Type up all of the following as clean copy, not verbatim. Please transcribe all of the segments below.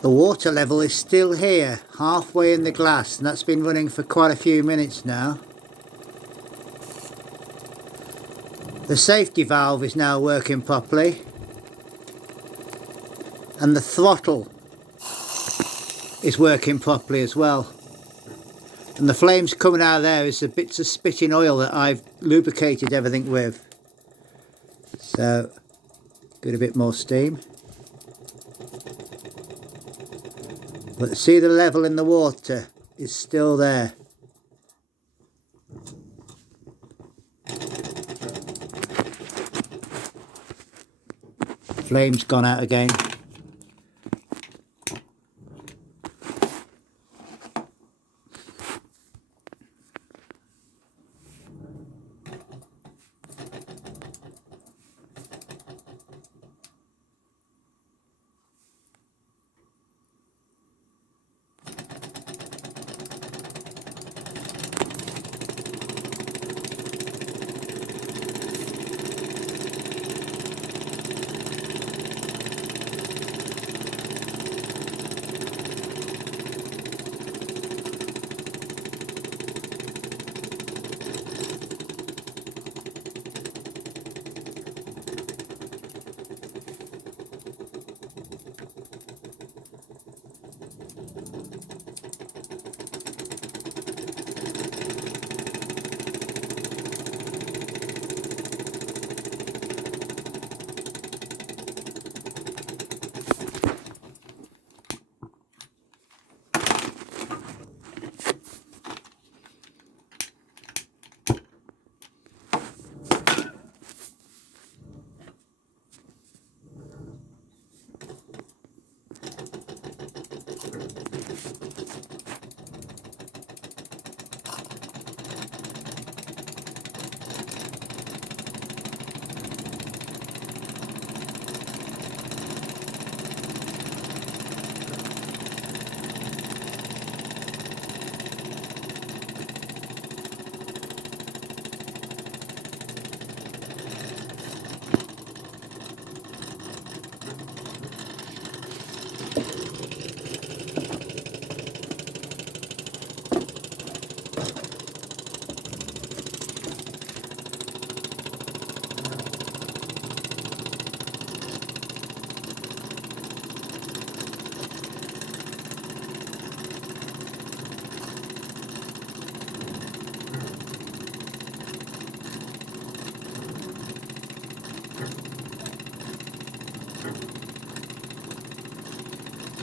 The water level is still here, halfway in the glass, and that's been running for quite a few minutes now. The safety valve is now working properly, and the throttle is working properly as well. And the flames coming out of there is the bits of spitting oil that I've lubricated everything with. So, get a bit more steam. But see, the level in the water is still there. Flame's gone out again.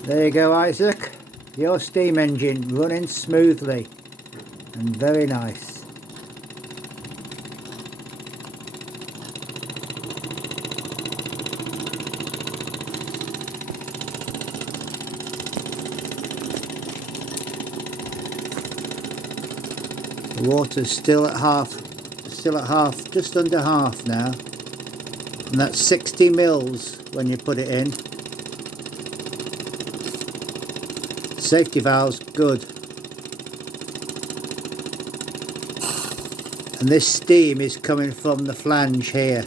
There you go, Isaac, your steam engine running smoothly and very nice. The water's still at half, just under half now, and that's 60 mils when you put it in. Safety valve's good, and this steam is coming from the flange here.